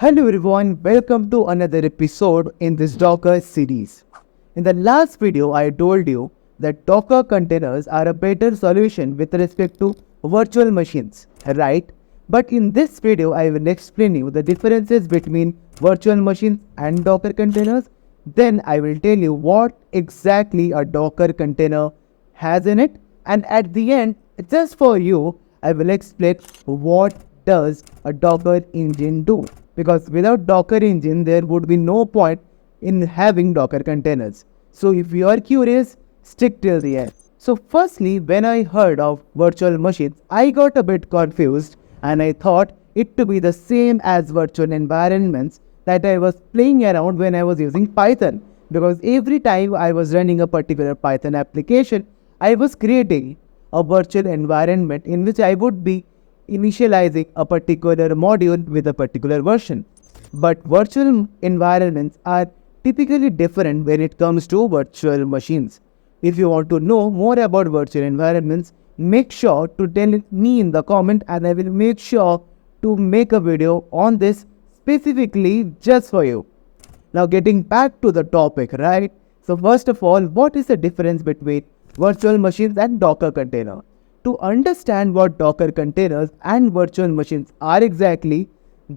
Hello everyone, welcome to another episode in this Docker series. In the last video, I told you that Docker containers are a better solution with respect to virtual machines, right? But in this video, I will explain you the differences between virtual machines and Docker containers. Then I will tell you what exactly a Docker container has in it, and at the end, just for you, I will explain what does a Docker engine do, because without Docker engine there would be no point in having Docker containers. So if you are curious, stick till the end. So firstly, when I heard of virtual machines, I got a bit confused and I thought it to be the same as virtual environments that I was playing around when I was using Python, because every time I was running a particular Python application, I was creating a virtual environment in which I would be initializing a particular module with a particular version. But virtual environments are typically different when it comes to virtual machines. If you want to know more about virtual environments, make sure to tell me in the comment and I will make sure to make a video on this specifically just for you. Now getting back to the topic, right? So first of all, what is the difference between virtual machines and Docker container? To understand what Docker containers and virtual machines are exactly,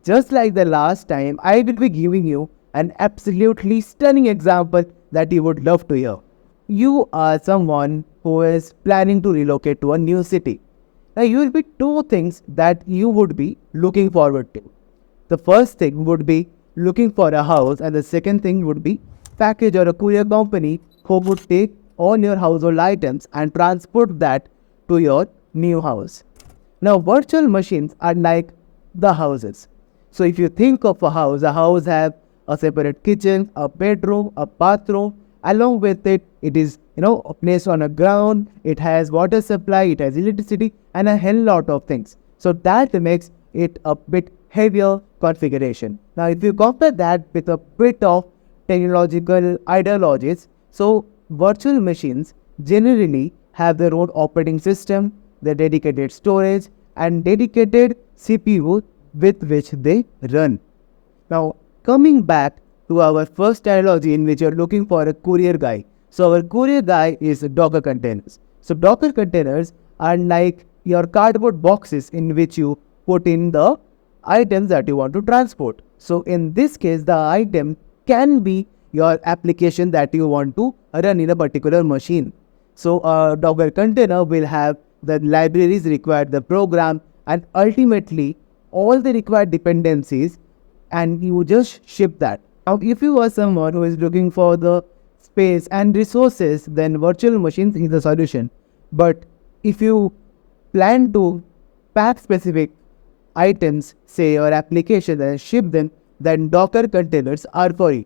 just like the last time, I will be giving you an absolutely stunning example that you would love to hear. You are someone who is planning to relocate to a new city. Now, you will be two things that you would be looking forward to. The first thing would be looking for a house, and the second thing would be package or a courier company who would take all your household items and transport that to your new house. Now, virtual machines are like the houses. So, if you think of a house have a separate kitchen, a bedroom, a bathroom. Along with it, it is placed on a ground. It has water supply, it has electricity, and a hell lot of things. So that makes it a bit heavier configuration. Now, if you compare that with a bit of technological ideologies, so virtual machines generally have their own operating system, their dedicated storage, and dedicated CPU with which they run. Now, coming back to our first analogy in which you're looking for a courier guy. So, our courier guy is Docker containers. So, Docker containers are like your cardboard boxes in which you put in the items that you want to transport. So, in this case, the item can be your application that you want to run in a particular machine. So, a Docker container will have the libraries required, the program, and ultimately all the required dependencies, and you just ship that. Now, if you are someone who is looking for the space and resources, then virtual machines is the solution. But if you plan to pack specific items, say your application, and ship them, then Docker containers are for you.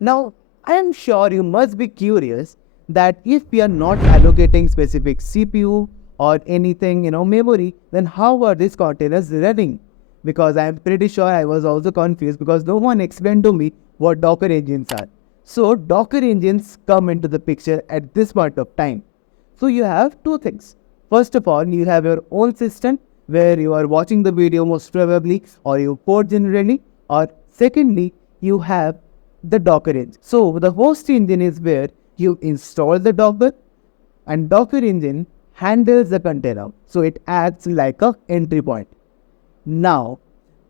Now, I am sure you must be curious that if we are not allocating specific CPU or anything, memory, then how are these containers running? Because I am pretty sure I was also confused because no one explained to me what Docker engines are. So Docker engines come into the picture at this point of time. So you have two things. First of all, you have your own system where you are watching the video most probably, or you code generally, or secondly, you have the Docker engine. So the host engine is where you install the Docker, and Docker engine handles the container. So it acts like a entry point. Now,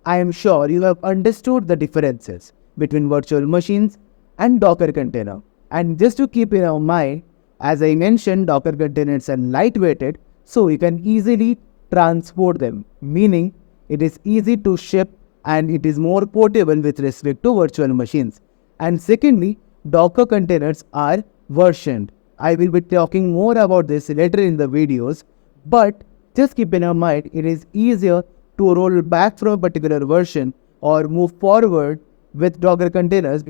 I am sure you have understood the differences between virtual machines and Docker container. And just to keep in our mind, as I mentioned, Docker containers are lightweighted, so you can easily transport them, meaning it is easy to ship and it is more portable with respect to virtual machines. And secondly, Docker containers are versioned. I will be talking more about this later in the videos, but just keep in your mind, it is easier to roll back from a particular version or move forward with Docker containers